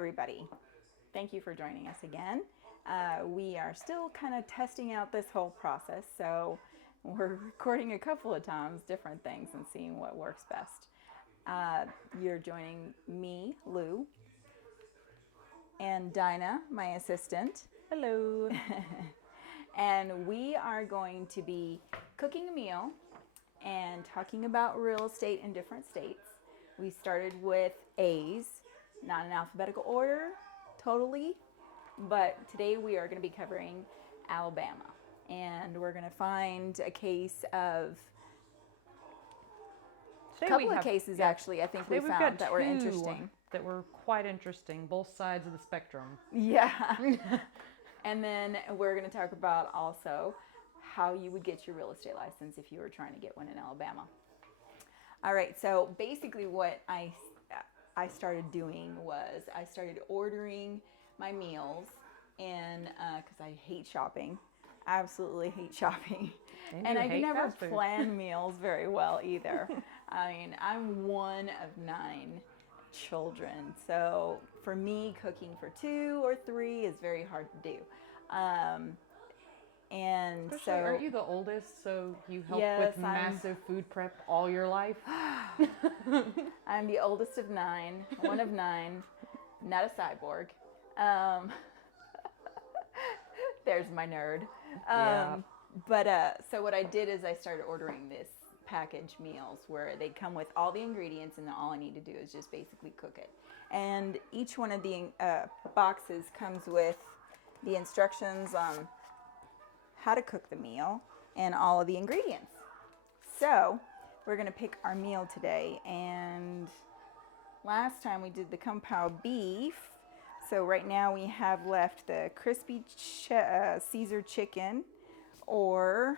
everybody. Thank you for joining us again. We are still kind of testing out this whole process, so we're recording a couple of times different things and seeing what works best. You're joining me, Lou, and Dinah, my assistant. Hello. And we are going to be cooking a meal and talking about real estate in different states. We started with A's, not in alphabetical order, totally, but today we are going to be covering Alabama. And we're going to find a case of, a couple of cases actually, I think we found that were interesting. That were quite interesting, both sides of the spectrum. Yeah. And then we're going to talk about also how you would get your real estate license if you were trying to get one in Alabama. All right, so basically what I started doing was I started ordering my meals, and because I hate shopping, absolutely hate shopping. And I can never plan meals very well either. I mean, I'm one of 9 children, so for me, cooking for 2 or 3 is very hard to do. And Especially, so, aren't you the oldest? So you help yes, with massive food prep all your life. I'm the oldest of 9, one of 9, not a cyborg. There's my nerd. Yeah. But so what I did is I started ordering this package meals where they come with all the ingredients, and then all I need to do is just basically cook it. And each one of the boxes comes with the instructions on how to cook the meal and all of the ingredients. So we're going to pick our meal today, and last time we did the kung pao beef. So right now we have left the crispy Caesar chicken, or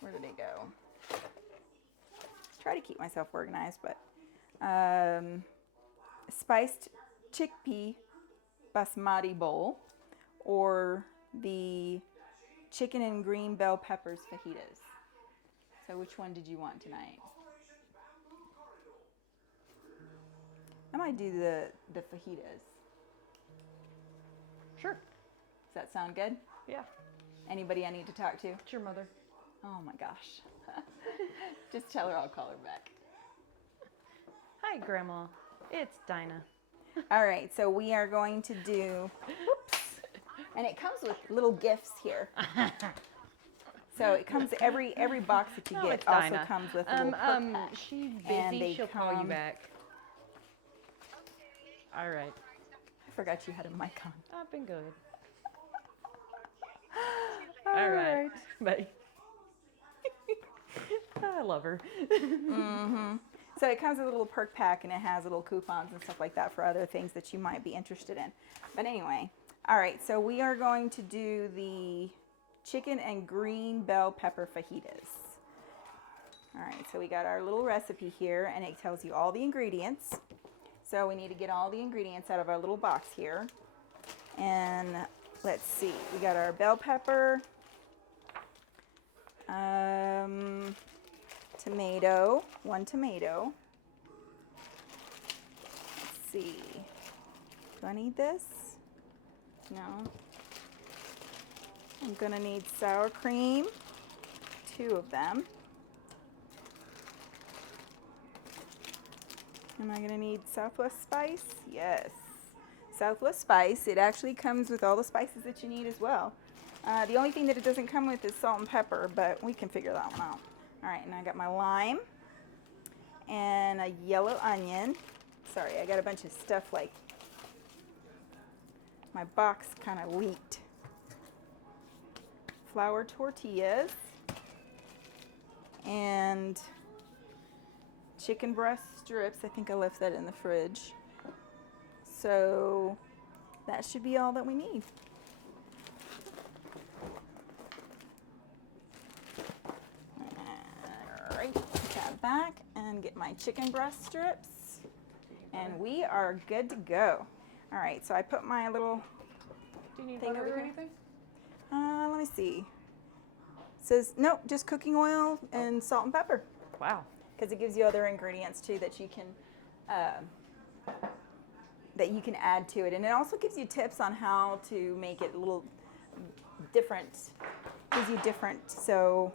where did it go? Try to keep myself organized, but spiced chickpea basmati bowl, or the chicken and green bell peppers fajitas. So which one did you want tonight? I might do the fajitas. Sure. Does that sound good? Yeah. Anybody I need to talk to? It's your mother. Oh my gosh. Just tell her I'll call her back. Hi, Grandma. It's Dinah. All right, so we are going to do, whoops, and it comes with little gifts here. So it comes, every box that you get also Dinah. comes with a little perk pack. She's And busy. they She'll call you come- back. All right. I forgot you had a mic on. I've been good. All right. Bye. I love her. Mm-hmm. So it comes with a little perk pack, and it has little coupons and stuff like that for other things that you might be interested in. But anyway, all right, so we are going to do the chicken and green bell pepper fajitas. All right, so we got our little recipe here, and it tells you all the ingredients. So we need to get all the ingredients out of our little box here. And let's see, we got our bell pepper, tomato, 1 tomato. Let's see, do I need this? No. I'm gonna need sour cream, 2 of them. Am I gonna need Southwest spice? Yes. Southwest spice. It actually comes with all the spices that you need as well. The only thing that it doesn't come with is salt and pepper, but we can figure that one out. All right, and I got my lime and a yellow onion. Sorry, I got a bunch of stuff, like my box kind of leaked. Flour tortillas and chicken breast strips. I think I left that in the fridge. So that should be all that we need. All right, put that back and get my chicken breast strips, and we are good to go. All right, so I put my little Do you need thing butter over or here. anything? Let me see. It says, nope, just cooking oil and salt and pepper. Wow. Because it gives you other ingredients too that you can that you can add to it, and it also gives you tips on how to make it a little different. Gives you different. So,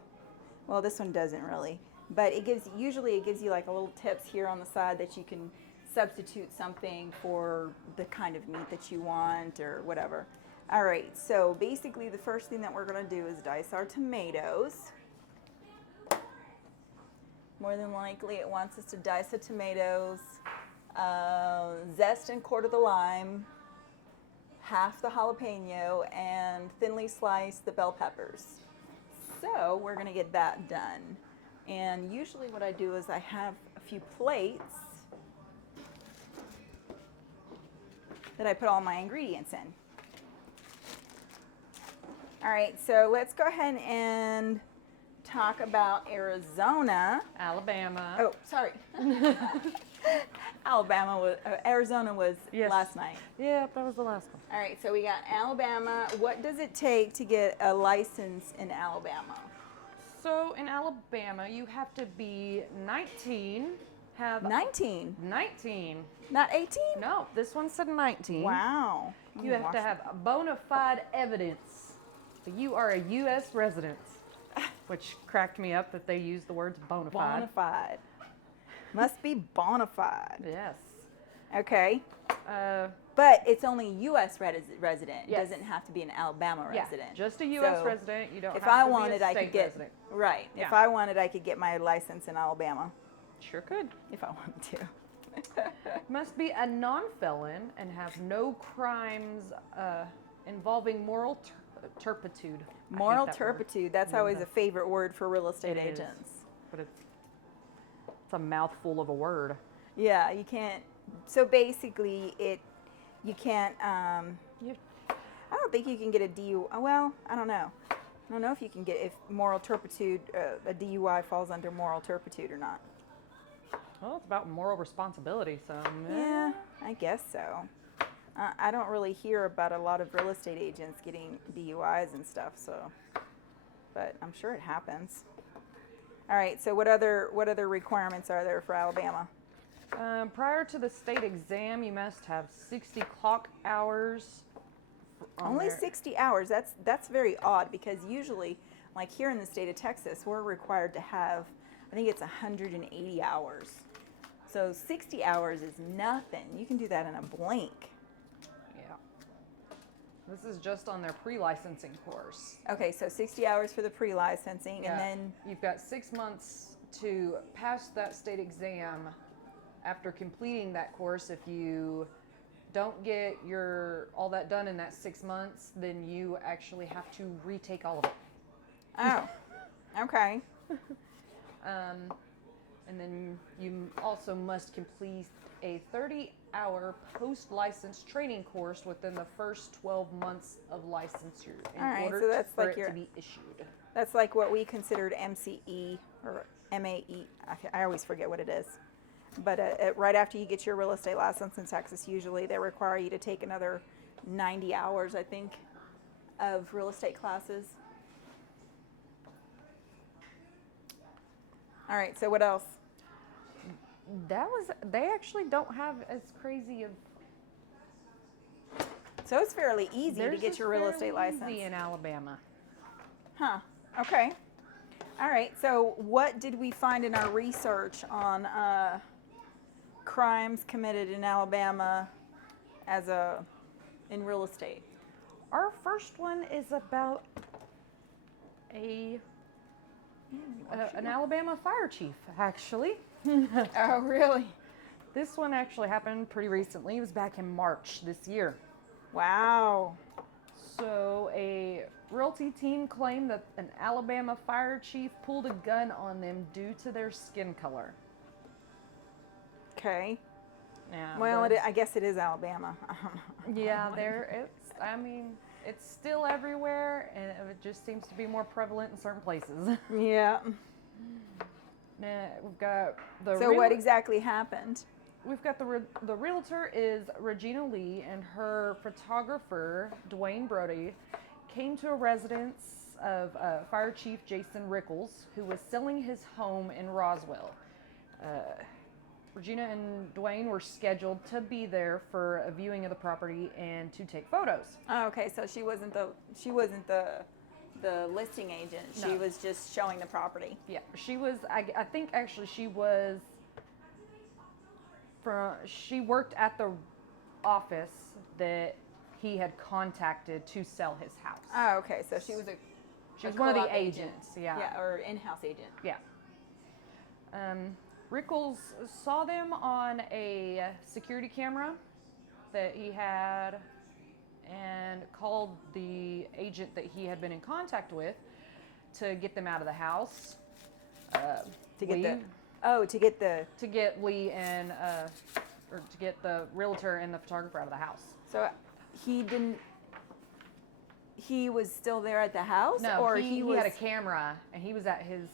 well, this one doesn't really, but it gives you like a little tips here on the side that you can substitute something for the kind of meat that you want or whatever. All right, so basically the first thing that we're going to do is dice our tomatoes. More than likely it wants us to dice the tomatoes, zest and quarter the lime, half the jalapeno, and thinly slice the bell peppers. So we're going to get that done. And usually what I do is I have a few plates that I put all my ingredients in. All right, so let's go ahead and talk about Arizona. Alabama. Oh, sorry. Arizona was Yes. last night. Yeah, that was the last one. All right, so we got Alabama. What does it take to get a license in Alabama? So in Alabama, you have to be 19, have 19, 19. not 18? No, this one said 19. Wow. You have to have bona fide evidence that you are a U.S. resident, which cracked me up that they use the words bona fide. bona fide. Must be bona fide. Yes. Okay. Uh, But it's only U.S. resident. It Yes. doesn't have to be an Alabama yeah, resident. just a U.S. So resident. You don't if have I to wanted, be a I state could get resident. right. If Yeah. I wanted, I could get my license in Alabama. Sure could. If I wanted to. Must be a non-felon and have no crimes involving moral turpitude. I hate Moral that word. turpitude. That's Yeah, always a that's- favorite word for real estate It is. agents. But it's a mouthful of a word. Yeah, you can't. So basically, you can't. You, I don't think you can get a DUI. Well, I don't know. I don't know if you can get if moral turpitude, a DUI falls under moral turpitude or not. well, it's about moral responsibility, so Yeah, I guess so. I don't really hear about a lot of real estate agents getting DUIs and stuff, so. But I'm sure it happens. All right. So what other requirements are there for Alabama? Prior to the state exam, you must have 60 clock hours. on Only there. 60 hours. That's very odd because usually, like here in the state of Texas, we're required to have, I think it's 180 hours. So 60 hours is nothing. You can do that in a blink. Yeah. This is just on their pre-licensing course. Okay, so 60 hours for the pre-licensing, Yeah. and then You've got 6 months to pass that state exam. After completing that course, if you don't get all that done in that 6 months, then you actually have to retake all of it. oh, okay, And then you also must complete a 30-hour post-license training course within the first 12 months of licensure in All right, order so that's for like it your- to be issued. that's like what we considered MCE or MAE. I always forget what it is. But right after you get your real estate license in Texas, usually they require you to take another 90 hours, I think, of real estate classes. All right, so what else? They actually don't have as crazy of. So it's fairly easy to Theirs get is your real estate fairly license. easy in Alabama. Huh, okay. All right, so what did we find in our research on crimes committed in Alabama in real estate? Our first one is about an Alabama fire chief, actually. Oh, really? This one actually happened pretty recently. It was back in March this year. Wow. So a realty team claimed that an Alabama fire chief pulled a gun on them due to their skin color. Okay. Yeah, Well, I guess it is Alabama. yeah, it's still everywhere, and it just seems to be more prevalent in certain places. Yeah. We've got the So what exactly happened? We've got the realtor is Regina Lee, and her photographer Dwayne Brody came to a residence of Fire Chief Jason Rickles, who was selling his home in Roswell. Regina and Dwayne were scheduled to be there for a viewing of the property and to take photos. Oh, okay, so she wasn't the listing agent. She No. was just showing the property. Yeah, she was. I think actually she was. She worked at the office that he had contacted to sell his house. Oh, okay, so she was She was a one of the co-op agent. agents. Yeah. Yeah, or in-house agent. Yeah. Rickles saw them on a security camera that he had and called the agent that he had been in contact with to get them out of the house. To get Lee, to get Lee and or to get the realtor and the photographer out of the house. So he was still there at the house? No, or he was had a camera and he was at his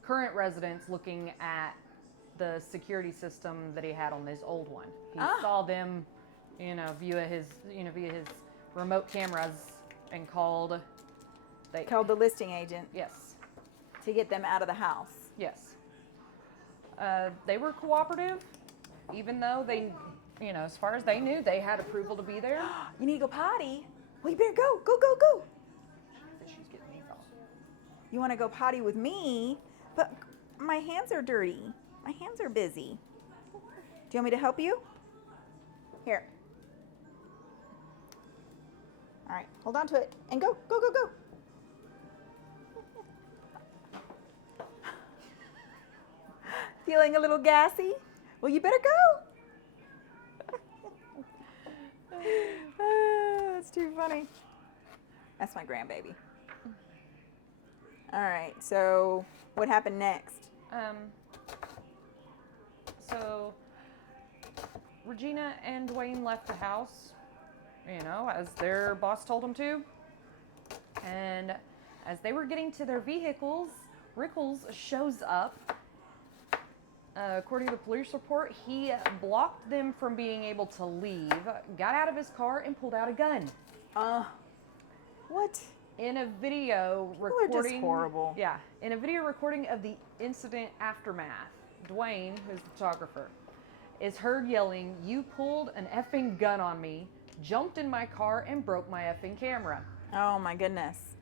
current residence looking at the security system that he had on his old one. He saw them, via his remote cameras and called. called the listing agent Yes. to get them out of the house. Yes. They were cooperative, even though they, as far as they knew, they had approval to be there. You need to go potty? Well, you better go. Go. She's getting these off. You want to go potty with me? But my hands are dirty. My hands are busy. Do you want me to help you? Here. All right, hold on to it and go. Feeling a little gassy? Well, you better go. That's too funny. That's my grandbaby. All right, so what happened next? So Regina and Dwayne left the house, as their boss told them to. And as they were getting to their vehicles, Rickles shows up. According to the police report, he blocked them from being able to leave, got out of his car, and pulled out a gun. What? In a video People recording, are just horrible. Yeah, in a video recording of the incident aftermath, Dwayne, who's the photographer, is heard yelling, "You pulled an effing gun on me, jumped in my car, and broke my effing camera." Oh my goodness.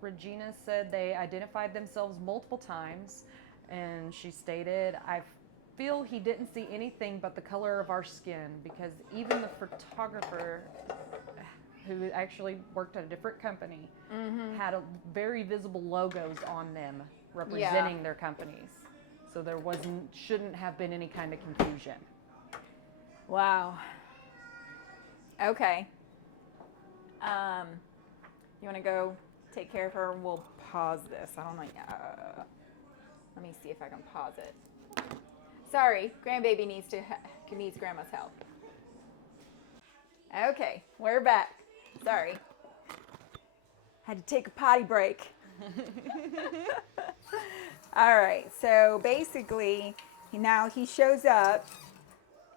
Regina said they identified themselves multiple times, and she stated, "I feel he didn't see anything but the color of our skin, because even the photographer, who actually worked at a different company, had very visible logos on them representing their companies. So there shouldn't have been any kind of confusion." Wow. Okay. You want to go take care of her and we'll pause this. I don't know. Let me see if I can pause it. Sorry, grandbaby needs grandma's help. Okay, we're back. Sorry. Had to take a potty break. All right, so basically now he shows up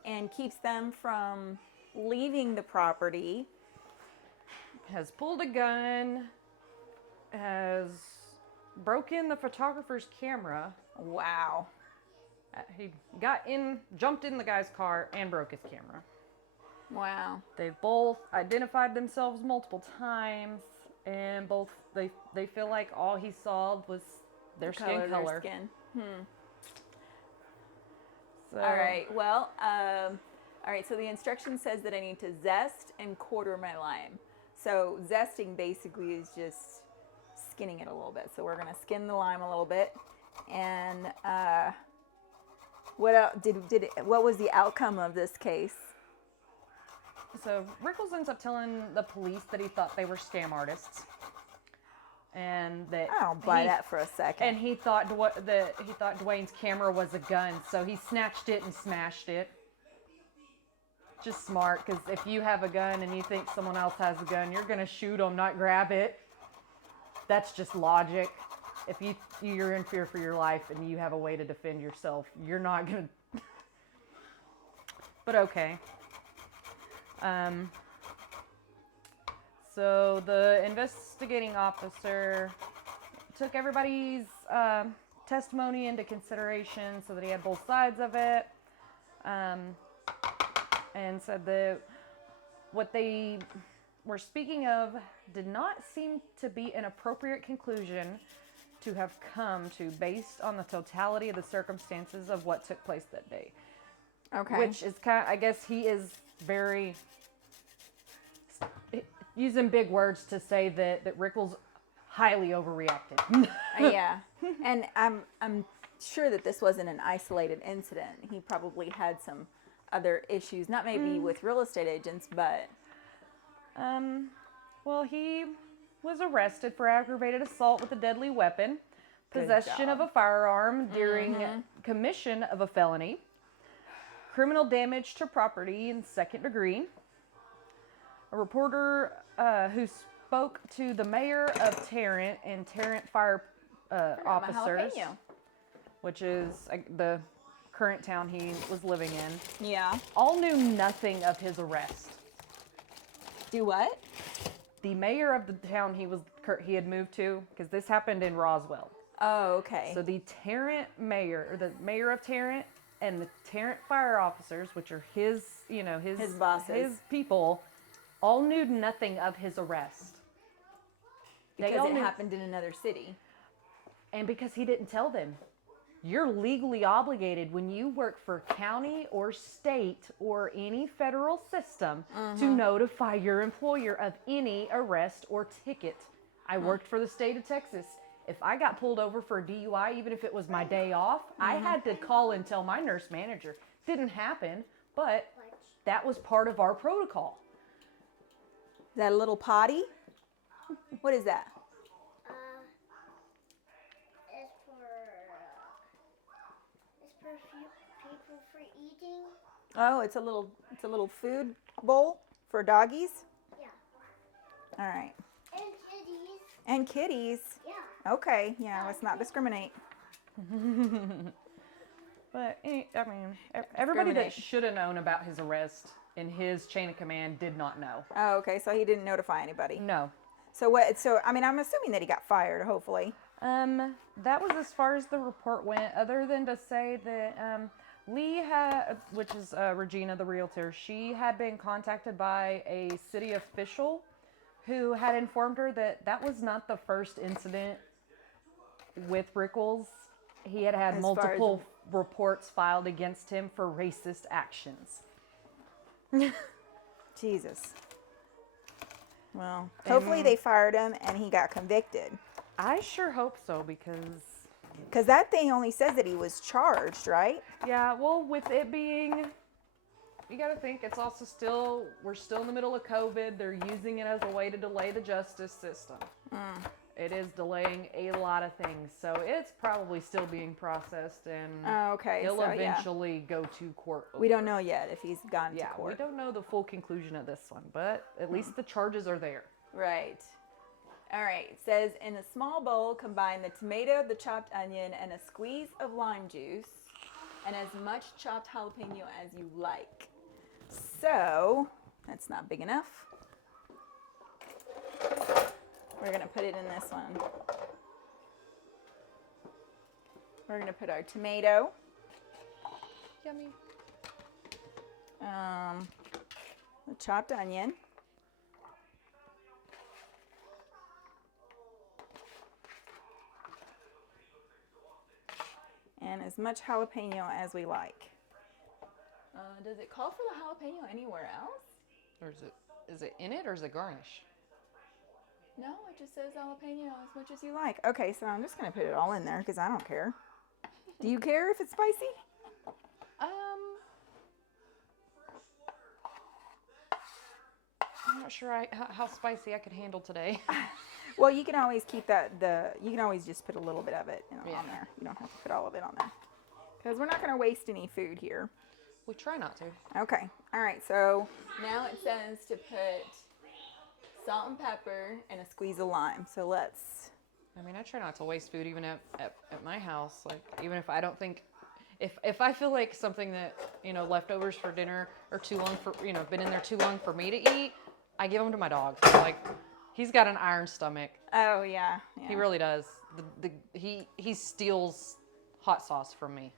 and keeps them from leaving the property. Has pulled a gun, has broken the photographer's camera. Wow. He jumped in the guy's car and broke his camera. Wow. They've both identified themselves multiple times, and both they feel like all he saw was their skin color. Their skin. So, All right. Well, all right. So the instruction says that I need to zest and quarter my lime. So zesting basically is just skinning it a little bit. So we're gonna skin the lime a little bit. And what else, what was the outcome of this case? So Rickles ends up telling the police that he thought they were scam artists, and that I don't buy that for a second. And he thought Dwayne's camera was a gun, so he snatched it and smashed it. Just smart, because if you have a gun and you think someone else has a gun, you're gonna shoot them, not grab it. That's just logic. If you're in fear for your life and you have a way to defend yourself, you're not gonna. But okay. So the investigating officer took everybody's testimony into consideration so that he had both sides of it, and said that what they were speaking of did not seem to be an appropriate conclusion to have come to based on the totality of the circumstances of what took place that day. Okay. Which is kind of, I guess he is very, using big words to say that Rickles highly overreacted. Yeah. And I'm sure that this wasn't an isolated incident. He probably had some other issues, not maybe with real estate agents, but... Well, he was arrested for aggravated assault with a deadly weapon, Good possession job. of a firearm during commission of a felony, criminal damage to property in second degree. A reporter who spoke to the mayor of Tarrant and Tarrant fire officers, which is the current town he was living in, Yeah. all knew nothing of his arrest. Do what? The mayor of the town he had moved to, because this happened in Roswell. Oh, okay. So the Tarrant mayor, or the mayor of Tarrant, and the Tarrant fire officers, which are his bosses, his people, all knew nothing of his arrest. because it happened in another city. And because he didn't tell them. You're legally obligated when you work for county or state or any federal system to notify your employer of any arrest or ticket. I worked for the state of Texas. If I got pulled over for a DUI, even if it was my day off, I had to call and tell my nurse manager. Didn't happen, but that was part of our protocol. Is that a little potty? What is that? People for eating. Oh, it's a little food bowl for doggies. Yeah. All right. And kitties. And kitties. Yeah. Okay. Yeah. Let's not discriminate. But I mean, everybody that should have known about his arrest in his chain of command did not know. Oh, okay. So he didn't notify anybody. No. So what? So I mean, I'm assuming that he got fired. Hopefully. That was as far as the report went, other than to say that Lee had, which is Regina, the realtor, she had been contacted by a city official who had informed her that that was not the first incident with Rickles. He had had multiple reports filed against him for racist actions. Jesus. Well, hopefully they fired him and he got convicted. I sure hope so, because that thing only says that he was charged, right? yeah, well, with it being, you got to think it's also we're still in the middle of COVID. They're using it as a way to delay the justice system. It is delaying a lot of things, so it's probably still being processed, and Okay. he'll So, eventually go to court. we don't know yet if he's gone to court. We don't know the full conclusion of this one, but at least the charges are there. Right. All right. It says, in a small bowl, combine the tomato, the chopped onion, and a squeeze of lime juice, and as much chopped jalapeno as you like. So, that's not big enough. We're going to put it in this one. We're going to put our tomato. Yummy. The chopped onion. And as much jalapeno as we like. Does it call for the jalapeno anywhere else? Or is it in it, or is it garnish? No, it just says jalapeno as much as you like. Okay, so I'm just going to put it all in there because I don't care. Do you care if it's spicy? I'm not sure how spicy I could handle today. Well, you can always keep you can always just put a little bit of it on there. You don't have to put all of it on there. Because we're not going to waste any food here. We try not to. Okay. All right, so now it says to put salt and pepper and a squeeze of lime. So let's... I mean, I try not to waste food even at my house. Like, even if I don't think... If I feel like something that, leftovers for dinner are too long for, been in there too long for me to eat, I give them to my dog. Like, he's got an iron stomach. Oh, yeah. He really does. he steals hot sauce from me.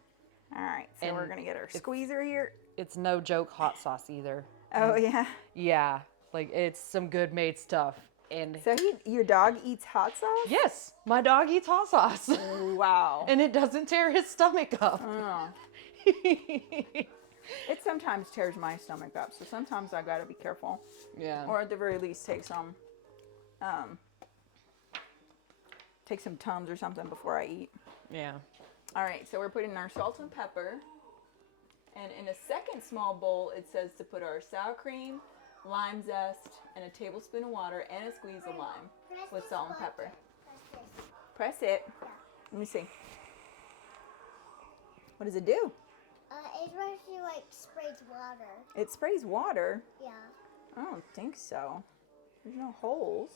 All right, so And we're gonna get our squeezer here. It's no joke hot sauce either. Oh yeah. Yeah, like it's some good made stuff. And So your dog eats hot sauce? yes, my dog eats hot sauce. Wow. And it doesn't tear his stomach up. Oh. It sometimes tears my stomach up, so sometimes I gotta be careful. Yeah. Or at the very least take some Tums or something before I eat. Yeah. All right, so we're putting our salt and pepper. And in a second small bowl, it says to put our sour cream, lime zest, and a tablespoon of water and a squeeze of lime with salt and pepper. Press this. Press it. Let me see. What does it do? It actually like sprays water. It sprays water. Yeah. I don't think so. There's no holes.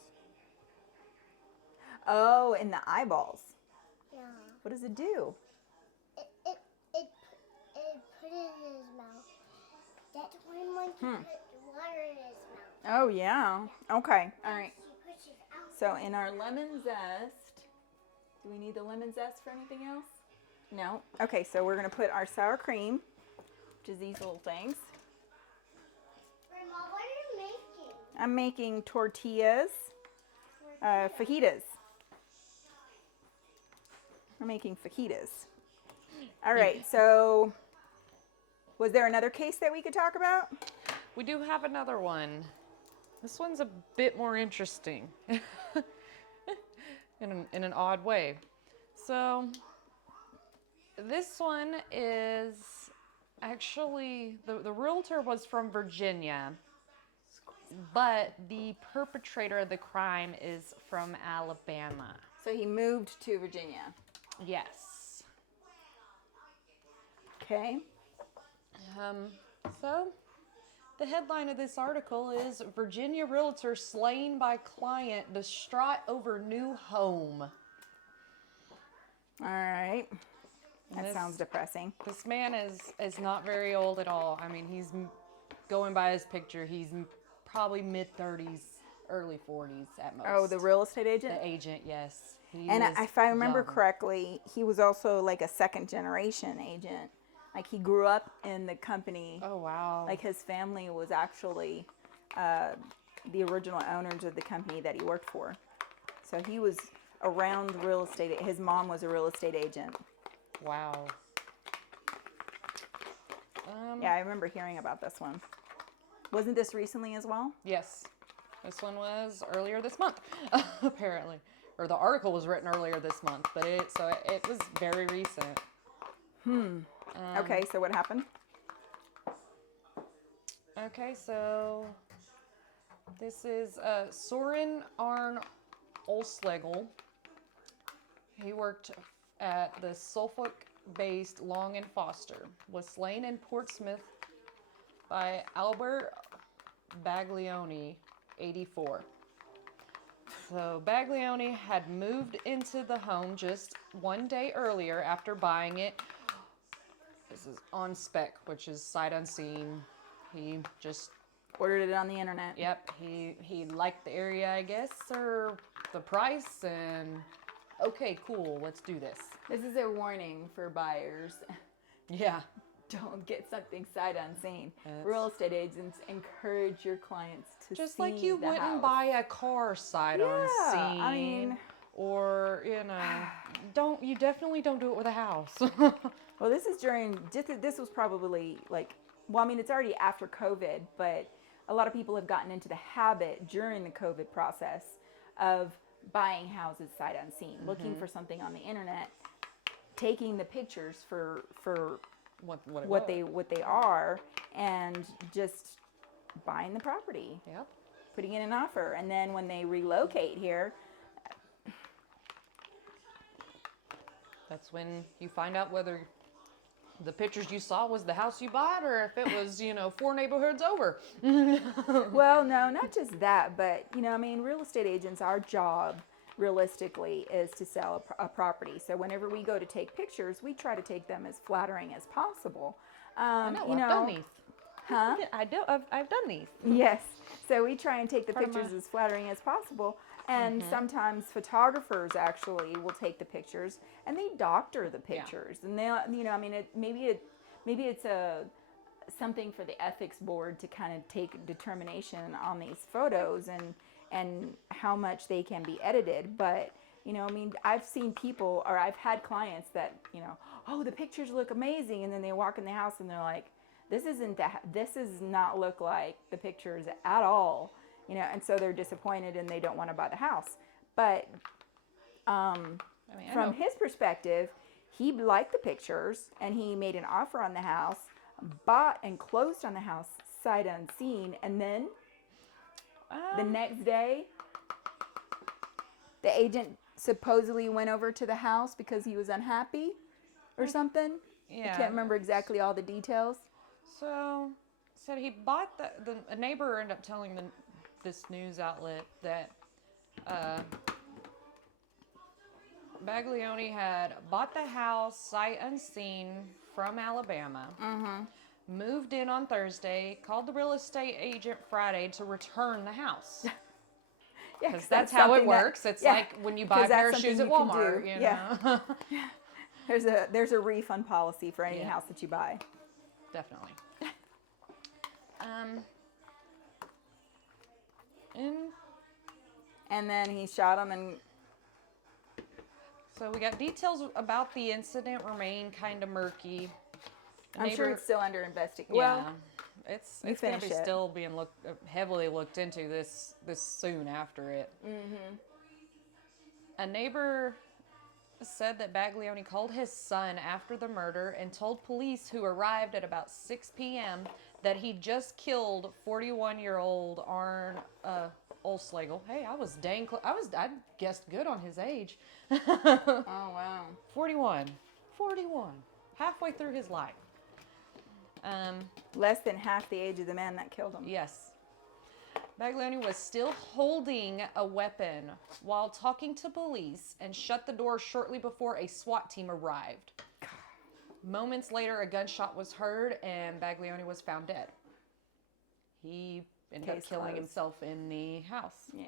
Oh, in the eyeballs. Yeah. What does it do? It put it in his mouth. That's when once you put water in his mouth. Oh, yeah. Okay. All right. He pushes out. So in our lemon zest, do we need the lemon zest for anything else? No. Okay, so we're going to put our sour cream, which is these little things. Grandma, what are you making? I'm making tortillas, fajitas. We're making fajitas. All right, so was there another case that we could talk about? We do have another one. This one's a bit more interesting in an odd way. So this one is actually, the realtor was from Virginia, but the perpetrator of the crime is from Alabama. So he moved to Virginia. Yes. Okay. So the headline of this article is Virginia Realtor slain by client distraught over new home. All right. That This- sounds depressing. This man is not very old at all. I mean, he's going by his picture. He's probably mid-30s, early 40s at most. Oh, the real estate agent? The agent, yes. He And is if I remember young. correctly, he was also like a second generation agent. Like he grew up in the company. Oh, wow. Like his family was actually the original owners of the company that he worked for. So he was around real estate. His mom was a real estate agent. Wow. Yeah, I remember hearing about this one. Wasn't this recently as well? Yes. This one was earlier this month, apparently. Or the article was written earlier this month, but it was very recent. Okay, so what happened? Okay, so this is Soren Arn Olslegel. He worked at the Suffolk-based Long and Foster, was slain in Portsmouth by Albert Baglioni, 84. So Baglioni had moved into the home just one day earlier after buying it. This is on spec, which is sight unseen. He just, Ordered it on the internet. yep, he liked the area, I guess, or the price, and okay, cool, let's do this. This is a warning for buyers. Yeah. Don't get something sight unseen. That's- Real estate agents encourage your clients to Just see like you the wouldn't house. buy a car sight Yeah, unseen. I mean- or, you definitely don't do it with a house. Well, this was probably like, well, I mean, it's already after COVID, but a lot of people have gotten into the habit during the COVID process of buying houses sight unseen, looking for something on the internet, taking the pictures for what they are, and just buying the property, Yep. putting in an offer, and then when they relocate here, That's when you find out whether the pictures you saw was the house you bought or if it was, 4 neighborhoods over. well, no, not just that, but I mean, real estate agents, our job realistically is to sell a property. So whenever we go to take pictures, we try to take them as flattering as possible. I know, I've done these. Huh? I've done these. Yes. So we try and take the Part of pictures my- as flattering as possible. And sometimes photographers actually will take the pictures and they doctor the pictures. And they, you know, I mean, maybe it's something for the ethics board to kind of take determination on these photos and how much they can be edited. But you know, I mean, I've seen people, or I've had clients that, you know, oh, the pictures look amazing, and then they walk in the house and they're like, this does not look like the pictures at all, you know, and so they're disappointed and they don't want to buy the house. But I from know. his perspective, he liked the pictures and he made an offer on the house, bought and closed on the house sight unseen, and then the next day, the agent supposedly went over to the house because he was unhappy or something. Yeah. I can't remember exactly all the details. So, said he bought a neighbor ended up telling this news outlet that Baglioni had bought the house sight unseen from Alabama, moved in on Thursday, called the real estate agent Friday to return the house. Yeah, Because that's how it something that- works. It's yeah, like when you buy a 'cause that's pair of shoes something at you can Walmart, do. you Yeah. know. There's a refund policy for any Yeah. house that you buy. Definitely. And then he shot him, and So we got details about the incident remain kind of murky. The I'm sure neighbor- it's still under investigation. Yeah, Well, it's you going to finish be it. still being heavily looked into this soon after it. A neighbor said that Baglioni called his son after the murder and told police, who arrived at about 6 p.m., that he just killed 41-year-old Arn Olslegel. Hey, I was I guessed good on his age. oh wow. 41, halfway through his life. Less than half the age of the man that killed him. Yes. Baglioni was still holding a weapon while talking to police and shut the door shortly before a SWAT team arrived. Moments later, a gunshot was heard and Baglioni was found dead. He ended Case up killing closed. himself in the house. Yeah.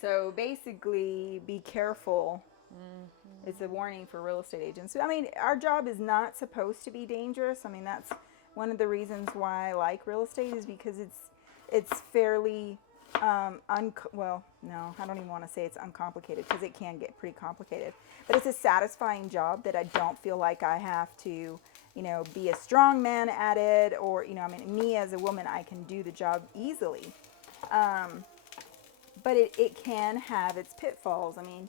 So, basically, be careful. It's a warning for real estate agents. I mean, our job is not supposed to be dangerous. I mean, that's one of the reasons why I like real estate, is because it's fairly well, no, I don't even want to say it's uncomplicated, because it can get pretty complicated. But it's a satisfying job that I don't feel like I have to, you know, be a strong man at it, or, you know, I mean, me as a woman, I can do the job easily. But it can have its pitfalls. I mean,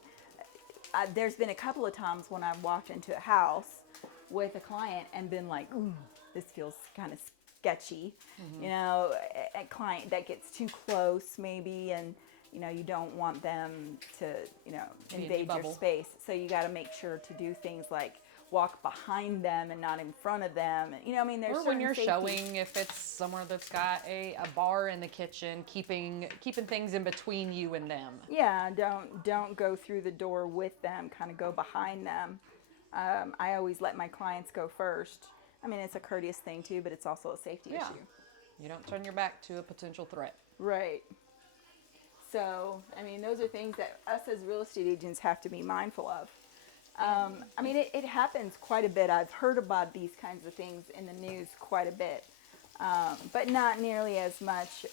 there's been a couple of times when I've walked into a house with a client and been like, ooh, this feels kind of sketchy. You know, a client that gets too close maybe, and, you know, you don't want them to, you know, Be in your invade your bubble. space. So you got to make sure to do things like walk behind them and not in front of them. You know, I mean, there's or when you're certain safety- showing, if it's somewhere that's got a bar in the kitchen, keeping things in between you and them. Yeah, don't go through the door with them, kind of go behind them. I always let my clients go first. I mean, it's a courteous thing too, but it's also a safety Yeah. issue. You don't turn your back to a potential threat. Right. So, I mean, those are things that us as real estate agents have to be mindful of. I mean, it happens quite a bit. I've heard about these kinds of things in the news quite a bit, but not nearly as much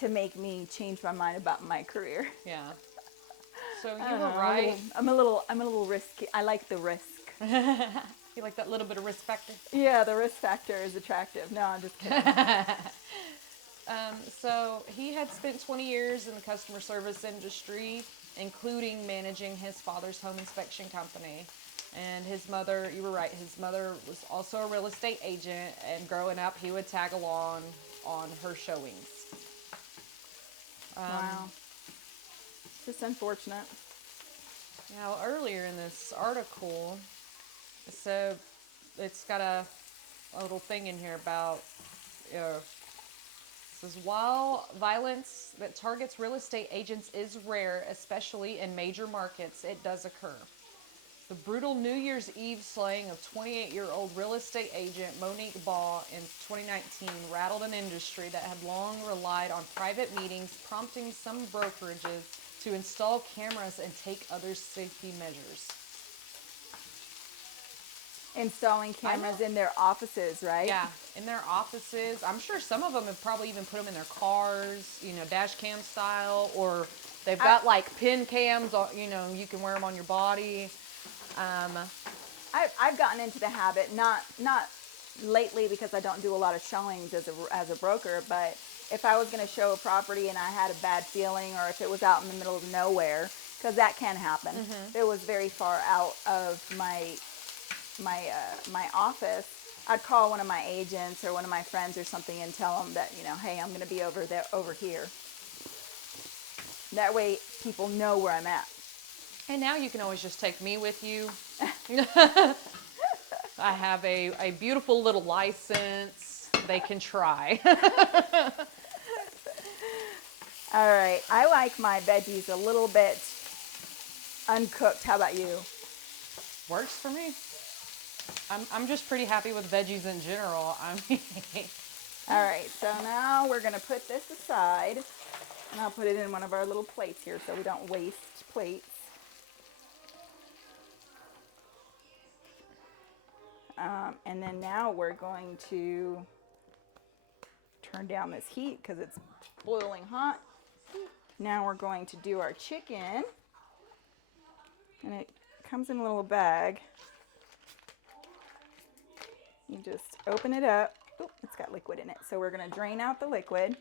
to make me change my mind about my career. Yeah. So I you don't were know, right. I'm a little risky. I like the risk. You like that little bit of risk factor? Yeah, the risk factor is attractive. No, I'm just kidding. So he had spent 20 years in the customer service industry, including managing his father's home inspection company. And his mother, you were right, his mother was also a real estate agent, and growing up he would tag along on her showings. Wow. Just unfortunate. Now, earlier in this article, so it's got a little thing in here about, it says, while violence that targets real estate agents is rare, especially in major markets, it does occur. The brutal New Year's Eve slaying of 28-year-old real estate agent Monique Baugh in 2019 rattled an industry that had long relied on private meetings, prompting some brokerages to install cameras and take other safety measures. Installing cameras in their offices, right? Yeah, in their offices. I'm sure some of them have probably even put them in their cars, dash cam style, or they've got like pin cams, you can wear them on your body. I've gotten into the habit, not lately because I don't do a lot of showings as a broker, but if I was going to show a property and I had a bad feeling, or if it was out in the middle of nowhere, because that can happen. If it was very far out of my office, I'd call one of my agents or one of my friends or something and tell them that, hey, I'm going to be over here. That way people know where I'm at. And now you can always just take me with you. I have a beautiful little license. They can try. All right. I like my veggies a little bit uncooked. How about you? Works for me. I'm just pretty happy with veggies in general. All right. So now we're going to put this aside, and I'll put it in one of our little plates here so we don't waste plates. And then now we're going to turn down this heat because it's boiling hot. Now we're going to do our chicken. And it comes in a little bag. You just open it up. Oop, it's got liquid in it. So we're going to drain out the liquid.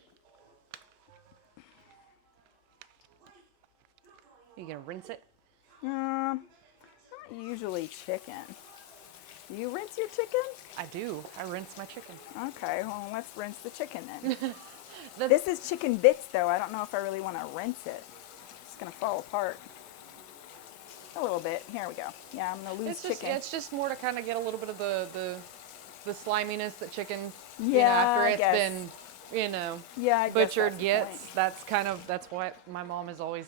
You gonna rinse it? Not usually chicken. You rinse your chicken? I do. I rinse my chicken. Okay, well, let's rinse the chicken then. This is chicken bits, though. I don't know if I really want to rinse it. It's going to fall apart. A little bit. Here we go. Yeah, I'm going to lose chicken. It's just more to kind of get a little bit of the sliminess that chicken, Yeah, after I it's guess. been, Yeah, I guess butchered that's the gets. point. That's what my mom is always,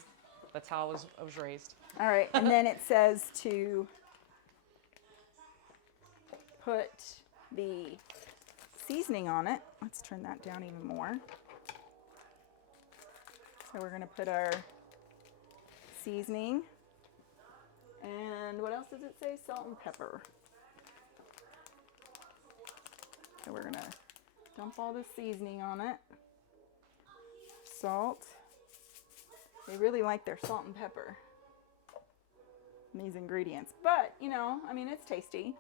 that's how I was raised. All right, and then it says to put the seasoning on it. Let's turn that down even more. So we're going to put our seasoning. And what else does it say? Salt and pepper. So we're going to dump all the seasoning on it. Salt. They really like their salt and pepper in these ingredients. But, it's tasty.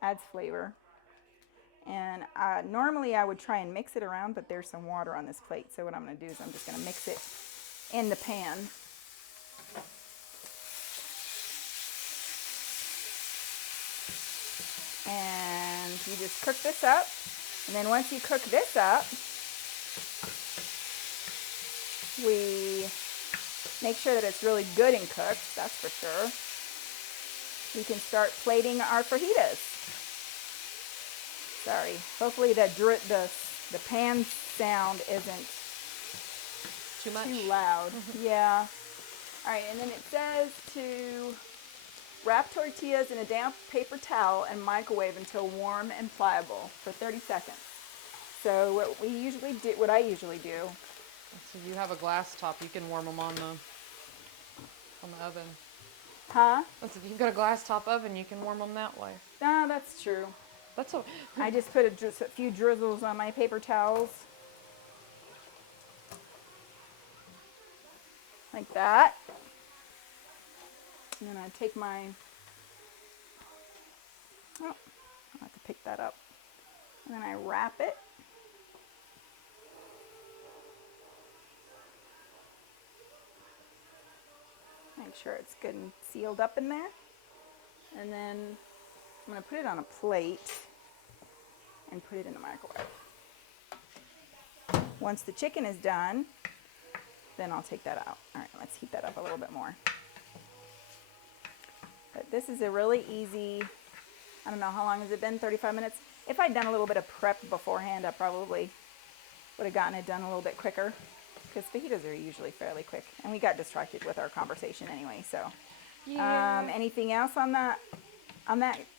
Adds flavor. And normally I would try and mix it around, but there's some water on this plate. So what I'm going to do is I'm just going to mix it in the pan. And you just cook this up. And then once you cook this up, we make sure that it's really good and cooked, that's for sure. We can start plating our fajitas. Sorry, hopefully the pan sound isn't Too much? too loud. Yeah. All right, and then it says to wrap tortillas in a damp paper towel and microwave until warm and pliable for 30 seconds. So what I usually do. So you have a glass top, you can warm them on the oven. Huh? Listen, if you've got a glass top oven, you can warm them that way. No, that's true. That's what I just put a few drizzles on my paper towels. Like that. And then I take my, I'll have to pick that up. And then I wrap it. Make sure it's good and sealed up in there. And then I'm going to put it on a plate and put it in the microwave. Once the chicken is done, then I'll take that out. All right, let's heat that up a little bit more. But this is a really easy, I don't know, how long has it been? 35 minutes? If I'd done a little bit of prep beforehand, I probably would have gotten it done a little bit quicker, because fajitas are usually fairly quick. And we got distracted with our conversation anyway, so Yeah. Anything else on that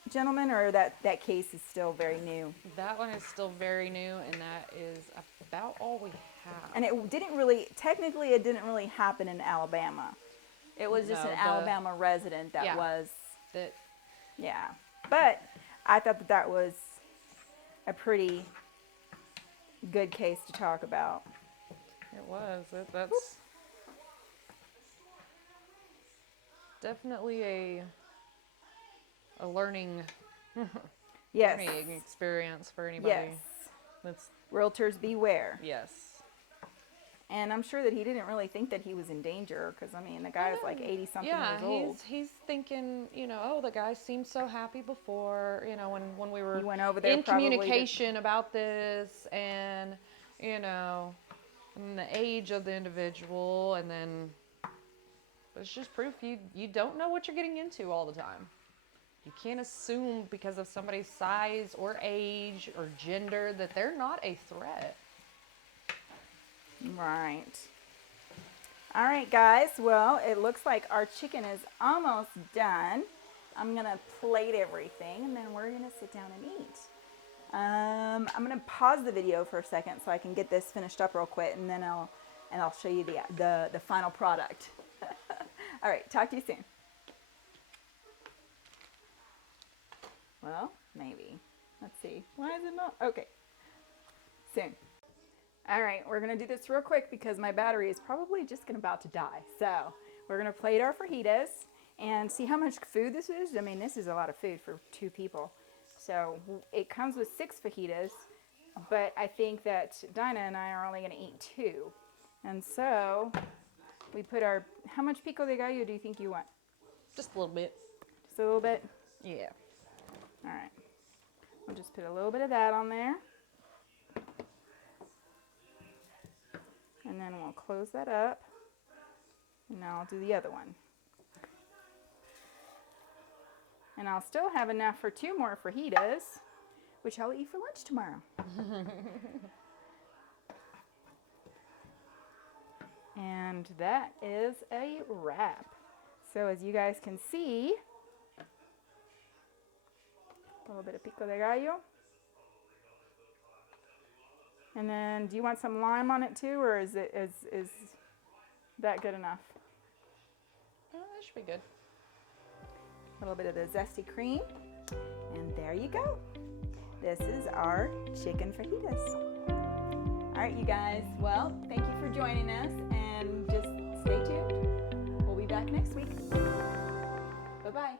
gentleman, or that case is still very new? That one is still very new, and that is about all we have. And it didn't really happen in Alabama. It was just No, an Alabama resident that was, that. yeah. But I thought that was a pretty good case to talk about. It was. That's definitely a learning Yes. learning experience for anybody. Yes. That's Realtors beware. yes. And I'm sure that he didn't really think that he was in danger, because I mean the guy is like 80-something years old. He's thinking, oh, the guy seemed so happy before, when we were He went over there in probably communication about this, and and the age of the individual, and then it's just proof you don't know what you're getting into all the time. You can't assume because of somebody's size or age or gender that they're not a threat. Right. All right, guys. Well, it looks like our chicken is almost done. I'm going to plate everything, and then we're going to sit down and eat. I'm going to pause the video for a second so I can get this finished up real quick, and then I'll show you the final product. All right. Talk to you soon. Well, maybe. Let's see. Why is it not? Okay. Soon. All right, we're going to do this real quick because my battery is probably just about to die. So we're going to plate our fajitas and see how much food this is. I mean, this is a lot of food for 2 people. So it comes with 6 fajitas, but I think that Dinah and I are only going to eat 2. And so we put our, how much pico de gallo do you think you want? Just a little bit. Just a little bit? Yeah. All right. We'll just put a little bit of that on there. And then we'll close that up. And now I'll do the other one. And I'll still have enough for 2 more fajitas, which I'll eat for lunch tomorrow. And that is a wrap. So as you guys can see, a little bit of pico de gallo. And then, do you want some lime on it too, or is that good enough? Oh, that should be good. A little bit of the zesty cream, and there you go. This is our chicken fajitas. All right, you guys. Well, thank you for joining us, and just stay tuned. We'll be back next week. Bye-bye.